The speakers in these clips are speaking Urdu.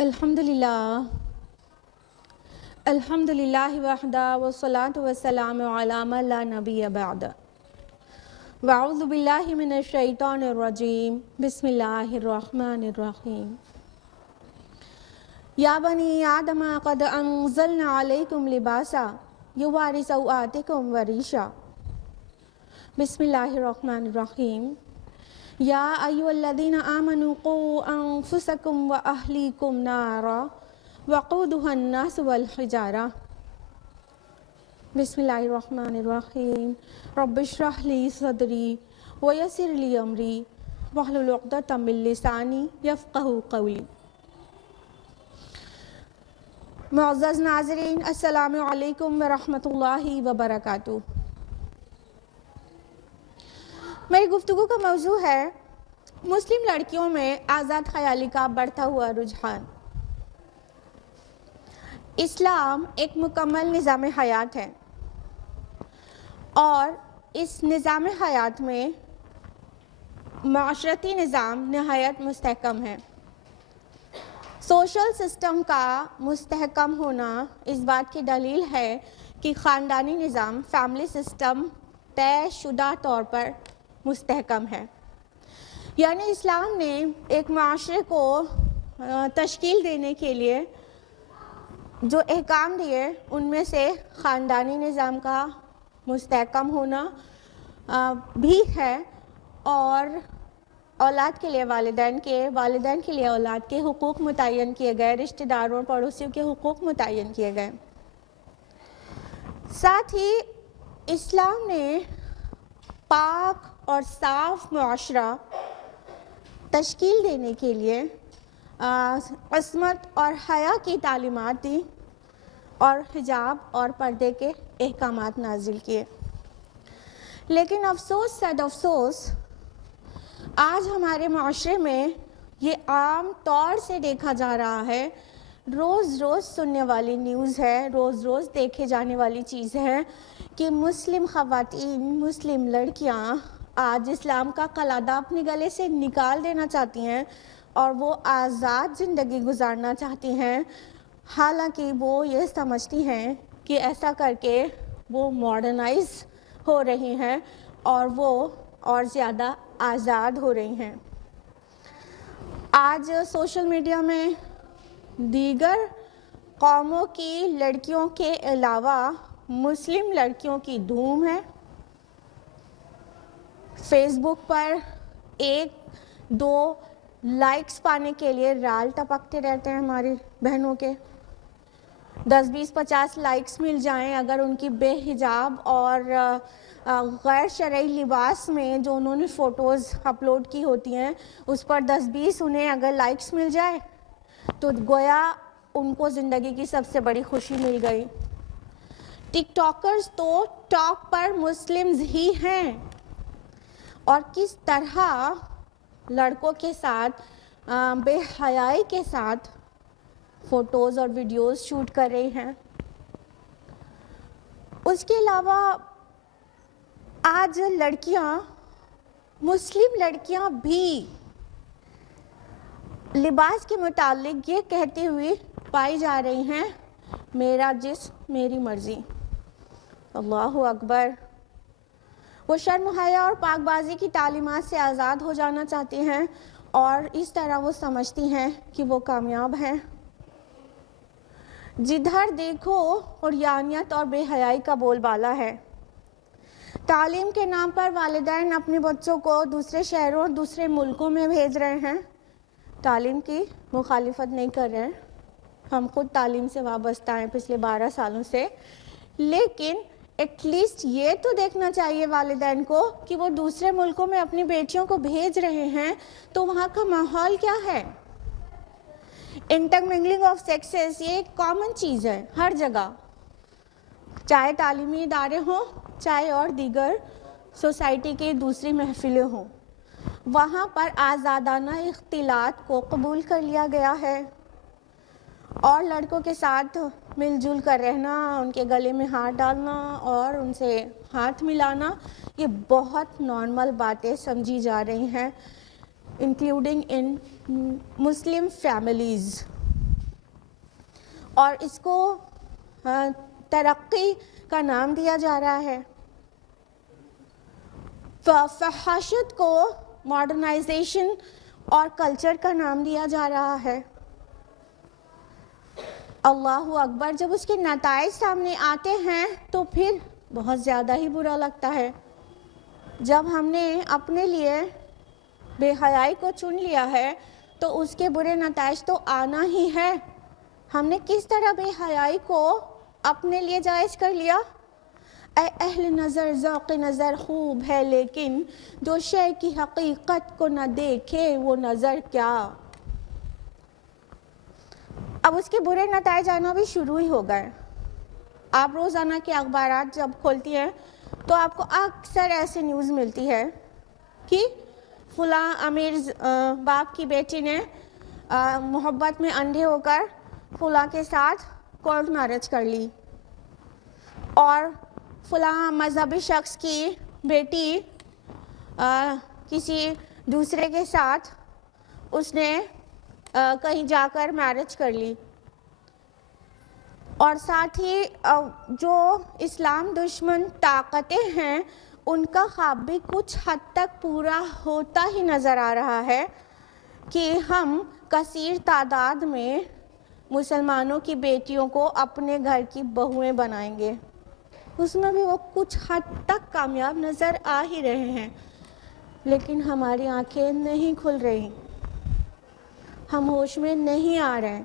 الحمدللہ وحدہ والصلاة والسلام علی من لا نبی بعد واعوذ باللہ من الشیطان الرجیم بسم اللہ الرحمن الرحیم یا بنی آدم قد انزلنا علیکم لباسا یواری سوآتکم وریشا بسم اللہ الرحمن الرحیم یا ایھا الذین آمنوا قوا انفسکم واہلیکم نارا وقودها الناس والحجارہ بسم اللہ الرحمن الرحیم رب اشرح لی صدری ویسر لی امری واحلل عقدۃ من لسانی یفقہوا قولی۔ معزز ناظرین، السلام علیکم ورحمۃ اللہ وبرکاتہ۔ میری گفتگو کا موضوع ہے مسلم لڑکیوں میں آزاد خیالی کا بڑھتا ہوا رجحان۔ اسلام ایک مکمل نظام حیات ہے اور اس نظام حیات میں معاشرتی نظام نہایت مستحکم ہے۔ سوشل سسٹم کا مستحکم ہونا اس بات کی دلیل ہے کہ خاندانی نظام فیملی سسٹم طے شدہ طور پر مستحکم ہے۔ یعنی اسلام نے ایک معاشرے کو تشکیل دینے کے لیے جو احکام دیے ان میں سے خاندانی نظام کا مستحکم ہونا بھی ہے، اور اولاد کے لیے والدین کے لیے اولاد کے حقوق متعین کیے گئے، رشتہ داروں اور پڑوسیوں کے حقوق متعین کیے گئے۔ ساتھ ہی اسلام نے پاک اور صاف معاشرہ تشکیل دینے کے لیے عصمت اور حیا کی تعلیمات دی اور حجاب اور پردے کے احکامات نازل کیے۔ لیکن افسوس صد افسوس، آج ہمارے معاشرے میں یہ عام طور سے دیکھا جا رہا ہے، روز روز سننے والی نیوز ہے، روز روز دیکھے جانے والی چیز ہے کہ مسلم خواتین، مسلم لڑکیاں آج اسلام کا قلادہ اپنے گلے سے نکال دینا چاہتی ہیں اور وہ آزاد زندگی گزارنا چاہتی ہیں، حالانکہ وہ یہ سمجھتی ہیں کہ ایسا کر کے وہ ماڈرنائز ہو رہی ہیں اور وہ اور زیادہ آزاد ہو رہی ہیں۔ آج سوشل میڈیا میں دیگر قوموں کی لڑکیوں کے علاوہ مسلم لڑکیوں کی دھوم ہے۔ فیس بک پر ایک دو لائکس پانے کے لیے رال ٹپکتے رہتے ہیں ہماری بہنوں کے۔ 10 20 50 لائکس مل جائیں اگر ان کی بے حجاب اور غیر شرعی لباس میں جو انہوں نے فوٹوز اپلوڈ کی ہوتی ہیں اس پر 10 20 انہیں اگر لائکس مل جائے تو گویا ان کو زندگی کی سب سے بڑی خوشی مل گئی۔ ٹک ٹاکرز تو ٹاک پر مسلمز ہی ہیں، اور کس طرح لڑکوں کے ساتھ بے حیائی کے ساتھ فوٹوز اور ویڈیوز شوٹ کر رہی ہیں۔ اس کے علاوہ آج لڑکیاں، مسلم لڑکیاں بھی لباس کے متعلق یہ کہتے ہوئے پائی جا رہی ہیں، میرا جسم میری مرضی۔ اللہ اکبر۔ وہ شرم حیا اور پاک بازی کی تعلیمات سے آزاد ہو جانا چاہتی ہیں اور اس طرح وہ سمجھتی ہیں کہ وہ کامیاب ہیں۔ جدھر دیکھو عریانیت اور بے حیائی کا بول بالا ہے۔ تعلیم کے نام پر والدین اپنے بچوں کو دوسرے شہروں اور دوسرے ملکوں میں بھیج رہے ہیں۔ تعلیم کی مخالفت نہیں کر رہے ہیں، ہم خود تعلیم سے وابستہ ہیں پچھلے 12 سالوں سے، لیکن ایٹ لیسٹ یہ تو دیکھنا چاہیے والدین کو کہ وہ دوسرے ملکوں میں اپنی بیٹیوں کو بھیج رہے ہیں تو وہاں کا ماحول کیا ہے۔ انٹرمنگلنگ آف سیکسز یہ ایک کامن چیز ہے ہر جگہ، چاہے تعلیمی ادارے ہوں چاہے اور دیگر سوسائٹی کی دوسری محفلیں ہوں، وہاں پر آزادانہ اختلاط کو قبول کر لیا گیا ہے، اور لڑکوں کے ساتھ مل جل کر رہنا، ان کے گلے میں ہاتھ ڈالنا اور ان سے ہاتھ ملانا یہ بہت نارمل باتیں سمجھی جا رہی ہیں، انکلوڈنگ ان مسلم فیملیز۔ اور اس کو ترقی کا نام دیا جا رہا ہے. فحاشت کو ماڈرنائزیشن اور کلچر کا نام دیا جا رہا ہے. اللہ اکبر. جب اس کے نتائج سامنے آتے ہیں تو پھر بہت زیادہ ہی برا لگتا ہے. جب ہم نے اپنے لیے بے حیائی کو چن لیا ہے تو اس کے برے نتائج تو آنا ہی ہے. ہم نے کس طرح بے حیائی کو اپنے لیے جائز کر لیا؟ اے اہل نظر ذوق نظر خوب ہے لیکن جو شے کی حقیقت کو نہ دیکھے وہ نظر کیا. اب اس کے برے نتائج آنا بھی شروع ہی ہو گئے. آپ روزانہ کے اخبارات جب کھولتی ہیں تو آپ کو اکثر ایسے نیوز ملتی ہے کہ فلاں امیر باپ کی بیٹی نے محبت میں اندھے ہو کر فلاں کے ساتھ کورٹ میرج کر لی، اور فلاں مذہبی شخص کی بیٹی کسی دوسرے کے ساتھ اس نے کہیں جا کر میرج کر لی. اور ساتھ ہی جو اسلام دشمن طاقتیں ہیں ان کا خواب بھی کچھ حد تک پورا ہوتا ہی نظر آ رہا ہے کہ ہم کثیر تعداد میں مسلمانوں کی بیٹیوں کو اپنے گھر کی بہویں بنائیں گے. اس میں بھی وہ کچھ حد تک کامیاب نظر آ ہی رہے ہیں، لیکن ہماری آنکھیں نہیں کھل رہی، ہم ہوش میں نہیں آ رہے.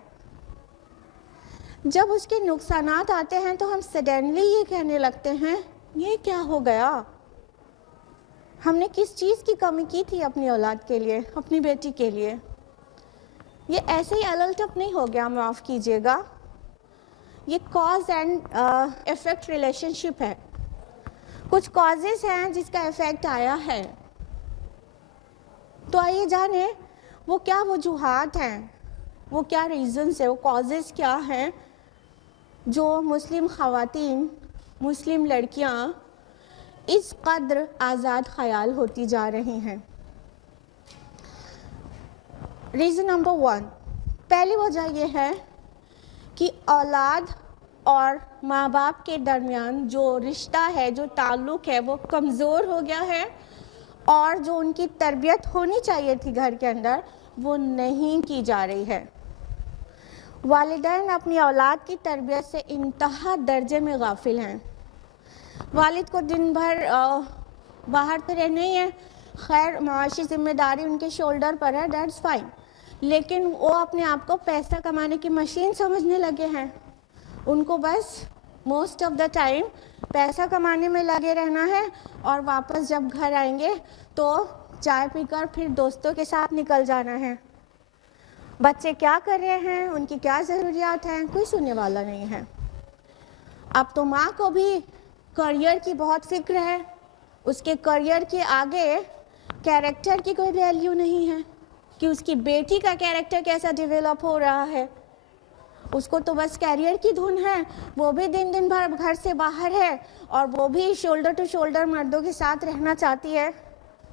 جب اس کے نقصانات آتے ہیں تو ہم سڈنلی یہ کہنے لگتے ہیں یہ کیا ہو گیا؟ ہم نے کس چیز کی کمی کی تھی اپنی اولاد کے لیے، اپنی بیٹی کے لیے؟ یہ ایسے ہی الٹپ نہیں ہو گیا، معاف کیجیے گا. یہ کاز اینڈ ایفیکٹ ریلیشن شپ ہے. کچھ کازز ہیں جس کا ایفیکٹ آیا ہے. تو آئیے جانیں وہ کیا وجوہات ہیں، وہ کیا ریزنز ہیں، وہ کازز کیا ہیں جو مسلم خواتین، مسلم لڑکیاں اس قدر آزاد خیال ہوتی جا رہی ہیں. ریزن نمبر 1، پہلی وجہ یہ ہے کہ اولاد اور ماں باپ کے درمیان جو رشتہ ہے، جو تعلق ہے وہ کمزور ہو گیا ہے، اور جو ان کی تربیت ہونی چاہیے تھی گھر کے اندر وہ نہیں کی جا رہی ہے. والدین اپنی اولاد کی تربیت سے انتہا درجے میں غافل ہیں. والد کو دن بھر باہر تو رہنا ہی ہے، خیر معاشی ذمہ داری ان کے شولڈر پر ہے، دیٹس فائن، لیکن وہ اپنے آپ کو پیسہ کمانے کی مشین سمجھنے لگے ہیں. ان کو بس موسٹ آف دا ٹائم پیسہ کمانے میں لگے رہنا ہے، اور واپس جب گھر آئیں گے تو چائے پی کر پھر دوستوں کے ساتھ نکل جانا ہے. بچے کیا کر رہے ہیں، ان کی کیا ضروریات ہیں، کوئی سننے والا نہیں ہے. اب تو ماں کو بھی کریئر کی بہت فکر ہے، اس کے کریئر کے آگے کیریکٹر کی کوئی ویلیو نہیں ہے کہ اس کی بیٹی کا کیریکٹر کیسا ڈیولپ ہو رہا ہے. اس کو تو بس کیریئر کی دھن ہے، وہ بھی دن بھر گھر سے باہر ہے، اور وہ بھی شولڈر ٹو شولڈر مردوں کے ساتھ رہنا چاہتی ہے.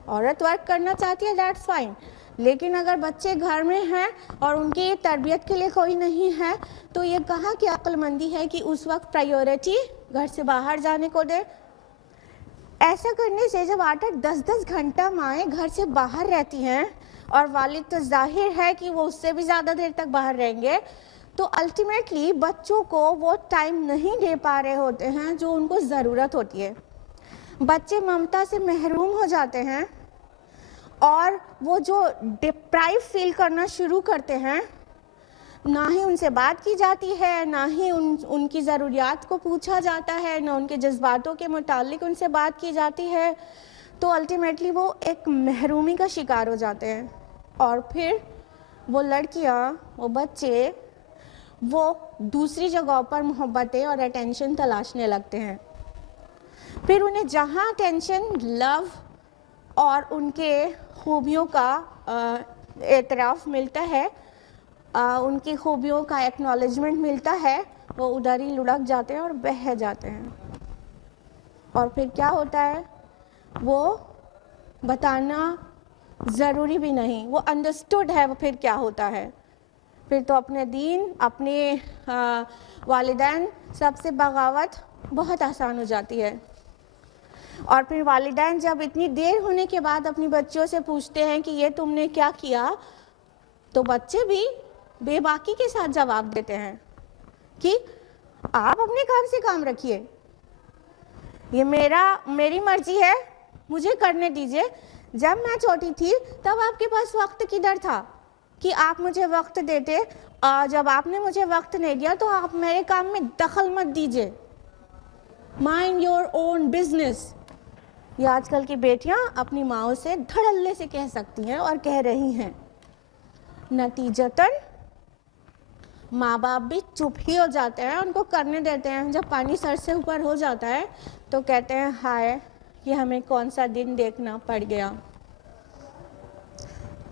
عورت ورک کرنا چاہتی ہے، دیٹس فائن، لیکن اگر بچے گھر میں ہیں اور ان کی تربیت کے لیے کوئی نہیں ہے تو یہ کہاں کی عقل مندی ہے کہ اس وقت پرائیورٹی گھر سے باہر جانے کو دے. ایسا کرنے سے جب 8-8 10-10 گھنٹہ مائیں گھر سے باہر رہتی ہیں اور والد تو ظاہر ہے کہ وہ اس سے بھی زیادہ دیر تک باہر رہیں گے، تو الٹیمیٹلی بچوں کو وہ ٹائم نہیں دے پا رہے ہوتے ہیں جو ان کو ضرورت ہوتی ہے. بچے ممتا سے محروم ہو جاتے ہیں اور وہ جو ڈپرائیو فیل کرنا شروع کرتے ہیں، نہ ہی ان سے بات کی جاتی ہے، نہ ہی ان کی ضروریات کو پوچھا جاتا ہے، نہ ان کے جذباتوں کے متعلق ان سے بات کی جاتی ہے، تو الٹیمیٹلی وہ ایک محرومی کا شکار ہو جاتے ہیں. اور پھر وہ لڑکیاں، وہ بچے، وہ دوسری جگہوں پر محبتیں اور اٹینشن تلاشنے لگتے ہیں. پھر انہیں جہاں اٹینشن، لو اور ان کے خوبیوں کا اعتراف ملتا ہے، ان کی خوبیوں کا ایکنالجمنٹ ملتا ہے، وہ ادھر ہی لڑک جاتے ہیں اور بہہ جاتے ہیں. اور پھر کیا ہوتا ہے، وہ بتانا ضروری بھی نہیں، وہ انڈرسٹوڈ ہے وہ پھر کیا ہوتا ہے. پھر تو اپنے دین، اپنے والدین سب سے بغاوت بہت آسان ہو جاتی ہے. اور پھر والدین جب اتنی دیر ہونے کے بعد اپنی بچوں سے پوچھتے ہیں کہ یہ تم نے کیا کیا، تو بچے بھی بے باکی کے ساتھ جواب دیتے ہیں کہ آپ اپنے کام سے کام رکھیے، یہ میری مرضی ہے، مجھے کرنے دیجیے. جب میں چھوٹی تھی تب آپ کے پاس وقت کدھر تھا کہ آپ مجھے وقت دیتے، اور جب آپ نے مجھے وقت نہیں دیا تو آپ میرے کام میں دخل مت دیجیے. Mind your own business. یہ آج کل کی بیٹیاں اپنی ماؤں سے دھڑلے سے کہہ سکتی ہیں اور کہہ رہی ہیں. نتیجتاً ماں باپ بھی چپ ہی ہو جاتے ہیں، ان کو کرنے دیتے ہیں. جب پانی سر سے اوپر ہو جاتا ہے تو کہتے ہیں ہائے یہ ہمیں کون سا دن دیکھنا پڑ گیا.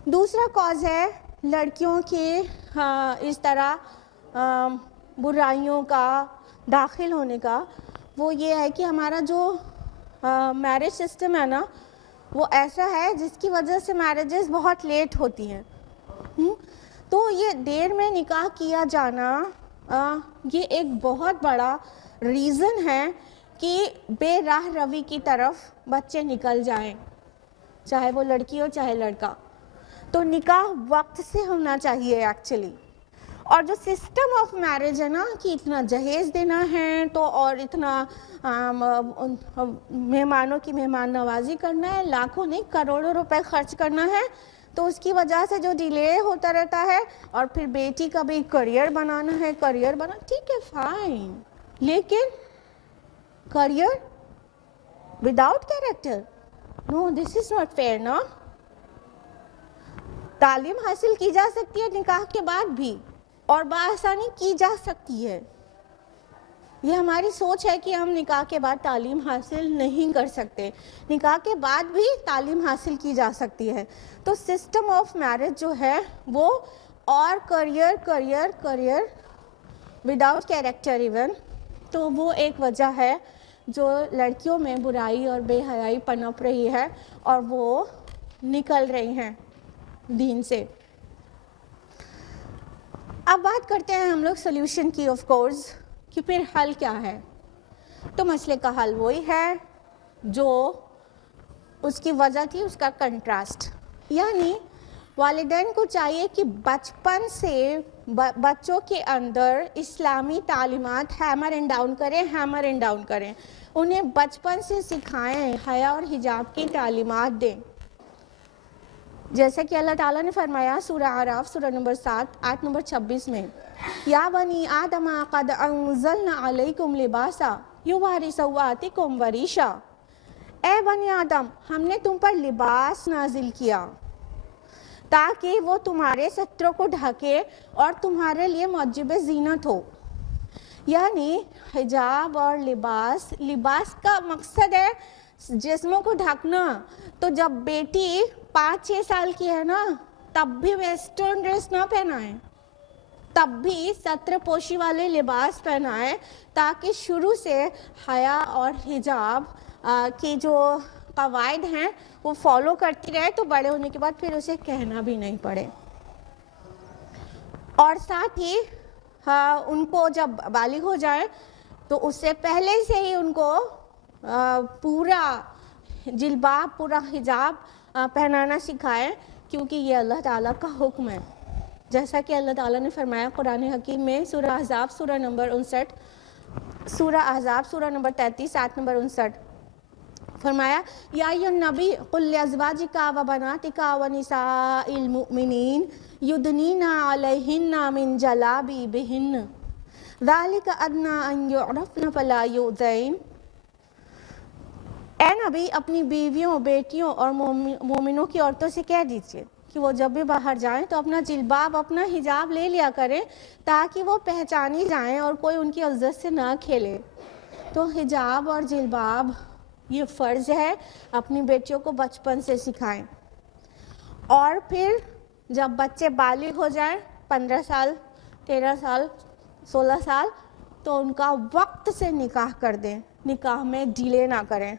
دوسرا کاز ہے لڑکیوں کے اس طرح برائیوں کا داخل ہونے کا، وہ یہ ہے کہ ہمارا جو میرج سسٹم ہے نا، وہ ایسا ہے جس کی وجہ سے میرجز بہت لیٹ ہوتی ہیں. تو یہ دیر میں نکاح کیا جانا یہ ایک بہت بڑا ریزن ہے کہ بے راہ روی کی طرف بچے نکل جائیں، چاہے وہ لڑکی ہو چاہے لڑکا. تو نکاح وقت سے ہونا چاہیے ایکچولی. اور جو سسٹم آف میرج ہے نا کہ اتنا جہیز دینا ہے تو اور اتنا مہمانوں کی مہمان نوازی کرنا ہے، لاکھوں نہیں کروڑوں روپے خرچ کرنا ہے، تو اس کی وجہ سے جو ڈیلے ہوتا رہتا ہے. اور پھر بیٹی کا بھی کریئر بنانا ہے، ٹھیک ہے فائن، لیکن career without character, no this is not fair نا. تعلیم حاصل کی جا سکتی ہے نکاح کے بعد بھی، اور بآسانی کی جا سکتی ہے. یہ ہماری سوچ ہے کہ ہم نکاح کے بعد تعلیم حاصل نہیں کر سکتے، نکاح کے بعد بھی تعلیم حاصل کی جا سکتی ہے. تو سسٹم آف میرج جو ہے وہ اور کریئر وداؤٹ کیریکٹر ایون، تو وہ ایک وجہ ہے جو لڑکیوں میں برائی اور بے حیائی پنپ رہی ہے اور وہ نکل رہی ہیں دین سے. اب بات کرتے ہیں ہم لوگ سلیوشن کی، آف کورس، کہ پھر حل کیا ہے. تو مسئلے کا حل وہی ہے جو اس کی وجہ تھی، اس کا کنٹراسٹ. یعنی والدین کو چاہیے کہ بچپن سے بچوں کے اندر اسلامی تعلیمات ہیمر اینڈ ڈاؤن کریں، انہیں بچپن سے سکھائیں، حیا اور حجاب کی تعلیمات دیں. جیسے کہ اللہ تعالیٰ نے فرمایا سورہ اعراف سورہ نمبر 7 آیت نمبر 26 میں، یا بنی آدم قد انزلنا علیکم لباسا یواری سوآتکم وریشا. اے بنی آدم، ہم نے تم پر لباس نازل کیا تاکہ وہ تمہارے ستروں کو ڈھکے اور تمہارے لیے موجب زینت ہو. یعنی حجاب اور لباس کا مقصد ہے جسموں کو ڈھکنا. تو جب بیٹی 5-6 سال کی ہے نا، تب بھی ویسٹرن ڈریس نہ پہنائیں، تب بھی ستر پوشی والے لباس پہنائیں، تاکہ شروع سے حیا اور حجاب کی جو قواعد ہیں وہ فالو کرتی رہے، تو بڑے ہونے کے بعد پھر اسے کہنا بھی نہیں پڑے. اور ساتھ ہی ان کو جب بالغ ہو جائے تو اس سے پہلے سے ہی ان کو پورا جلباب، پورا حجاب پہنانا سکھائے، کیونکہ یہ اللہ تعالیٰ کا حکم ہے. جیسا کہ اللہ تعالیٰ نے فرمایا قرآن حکیم میں سورہ احزاب سورہ نمبر 33 آیت نمبر 59، فرمایا یا ایھا النبی قل لازواجک و بناتک و نساء المؤمنین یدنین علیہن من جلابیبہن ذالک ادنی ان یعرفن فلا یؤذین. اے نبی، اپنی بیویوں، بیٹیوں اور مومنوں کی عورتوں سے کہہ دیجئے کہ وہ جب بھی باہر جائیں تو اپنا جلباب، اپنا حجاب لے لیا کریں، تاکہ وہ پہچانی جائیں اور کوئی ان کی عزت سے نہ کھیلے. تو حجاب اور جلباب یہ فرض ہے، اپنی بیٹیوں کو بچپن سے سکھائیں. اور پھر جب بچے بالغ ہو جائیں، 15 سال، 13 سال، 16 سال، تو ان کا وقت سے نکاح کر دیں، نکاح میں ڈیلے نہ کریں.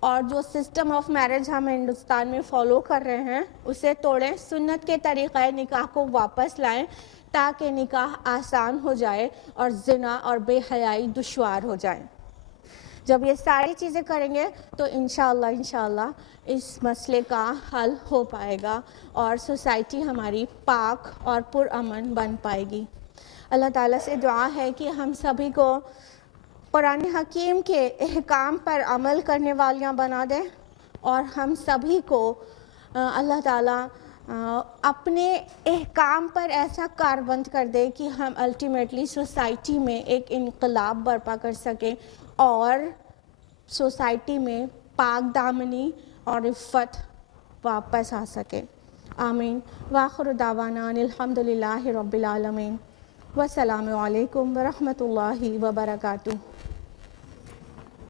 اور جو سسٹم آف میرج ہم ہندوستان میں فالو کر رہے ہیں اسے توڑیں، سنت کے طریقۂ نکاح کو واپس لائیں، تاکہ نکاح آسان ہو جائے اور زنا اور بے حیائی دشوار ہو جائے. جب یہ ساری چیزیں کریں گے تو انشاءاللہ اس مسئلے کا حل ہو پائے گا اور سوسائٹی ہماری پاک اور پرامن بن پائے گی. اللہ تعالیٰ سے دعا ہے کہ ہم سبھی کو قرآن حکیم کے احکام پر عمل کرنے والیاں بنا دے اور ہم سبھی کو اللہ تعالیٰ اپنے احکام پر ایسا کاربند کر دے کہ ہم الٹیمیٹلی سوسائٹی میں ایک انقلاب برپا کر سکیں اور سوسائٹی میں پاک دامنی اور عفت واپس آ سکے. آمین. وآخر دعوانا ان الحمدللہ رب العالمین. والسلام علیکم ورحمۃ اللہ وبرکاتہ.